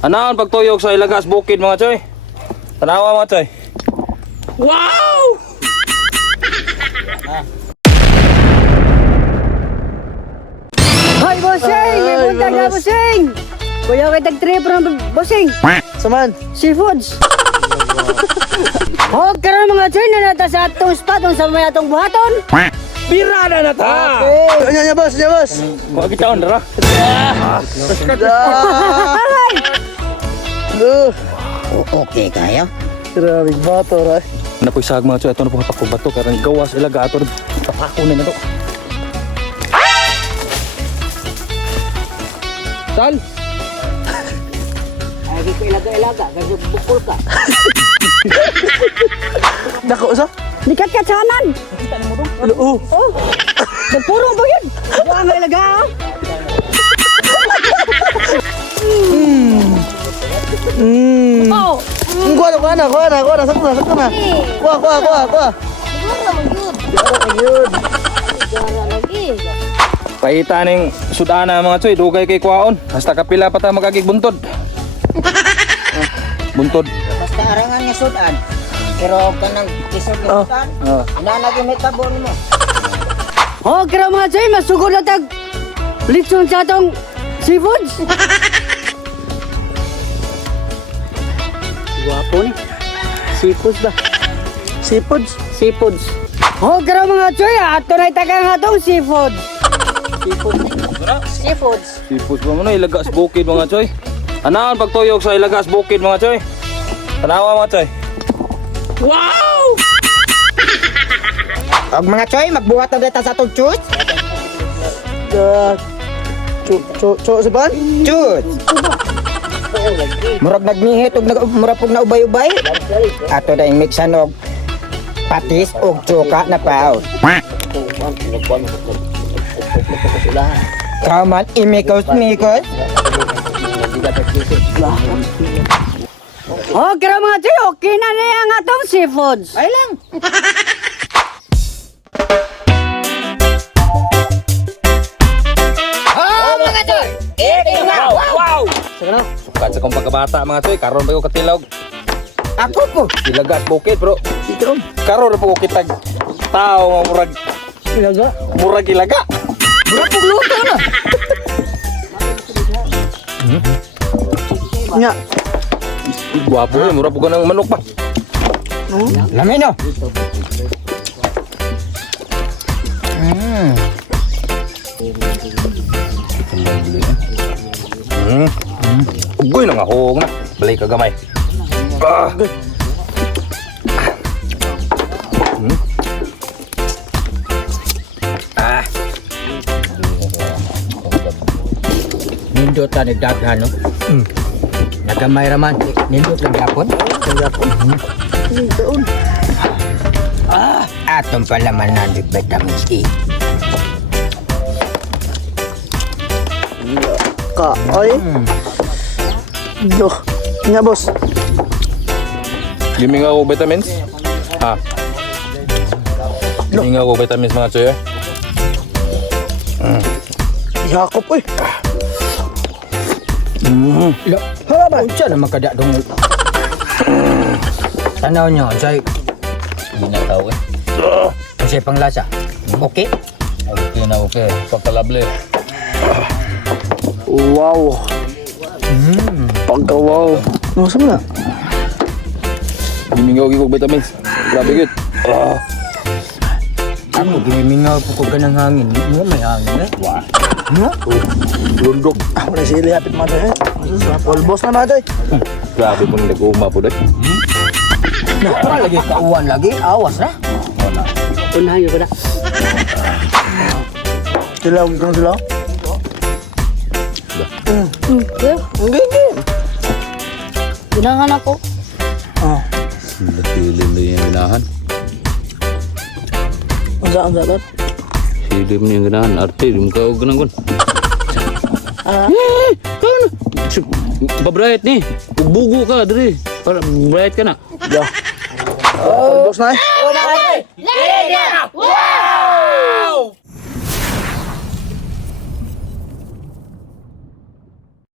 Anaan pagtuyok sa Ilagas Bukid mga choy. Tanawa mga choy. Wow! Hoy, bossing! May buntag na, bossing! Kuya, kay tag-trip ng bossing! Saman. Seafoods! Huwag ka rin mga choy na nata sa atong spot kung sa may atong buhaton! Birada na ta! Nya boss, nya boss. Kuha kita on dara. Ay! Okay kayo? Grabe bato ra. Napuisag mga choy. Ito na po kapag bato. Karang gawas ilaga ato. Tapako na ito. Sal! Ay, di ko ilaga-ilaga. Kasi bukol ka. Dako sa? Di ka katsanan! Oo. Oh! Nagpurong ba yun? Diyan nga ilaga, ah! Oh! Kuha na. Sakto na. Kuha. Paita ning sudana mga choy. Dugay kay kuhaon. Hasta kapila pa ta magagig buntod. Buntod. Basta arangan nga sudan. Pero kanang kisod nga sudan, inanagin may tabon mo. Oh, kaya mga choy, masugod na tag litson sa atong seafoods! Guwapo ni. Seafoods ba? Seafoods. Seafoods. Oh, kaya mga choy, ato na itagang atong seafoods! Seafoods. Sipos ba mo na Ilagas Bukid mga choy. Anaan pagtuyok sa Ilagas Bukid mga choy. Tanawa mga choy. Wow! Og mga choy, magbuhat na dito sa itong chut. Saban? Chut! Murag nagnihit og murag pug na ubay-ubay. Ato na yung mixan og patis og tsuka na paot. Kaman imikos-mikos. Oh, kaya mga choy, okay na na yung atong seafoods! Ay lang. Oh, mga choy! Wow! Sukat sa kong pagkabata mga choy. Karon pa ko katilog. Ako po. Ilagas Bukid bro. Karon pa ko kitag tao murag Ilaga. murag ilaga. Murag pug luto na. Nya. Guwapo eh. Murag po ka ng manok ba? Lamin no. Ugoy na nga hog na. Balay ka gamay. Ah. Ah. Nindot ta ni daghan no. Nagamay raman. Nindot lang yapon. Atong palaman na ni vitamin C. Ka. Ay. Yo. Nya boss. Giming ako vitamins. Ha. Giming ako vitamins mga choy. Yakop eh. Hala ba? Unsa na makada dong. Tanaw nyo, say. Hindi na tao eh. Kasi panglasa. Okay? Okay na okay. Pagkalable. Wow. Pagka wow. Masa mo na? Giming ako vitamins. Grabe good. Ako, ginimingaw po ko ganang hangin. Nga may hangin eh. Wah. Nga? Lundok. Wala sila hapit mga tayo. Polbos na mga tayo. Grabe po nang nag-uuma po doon. Wala lagi kauwan lagi. Awas na. Unahan nyo ko na. Sila, kung sila. Hindi. Ginangan ako. Silim na yung ganahan. Ang dapat. Silim na yung ganahan. Arte, yung ka ganang kon. Pabright ni. Bugo ka, dali. Para bright ka na. Polbos na eh. Una, 2, 3,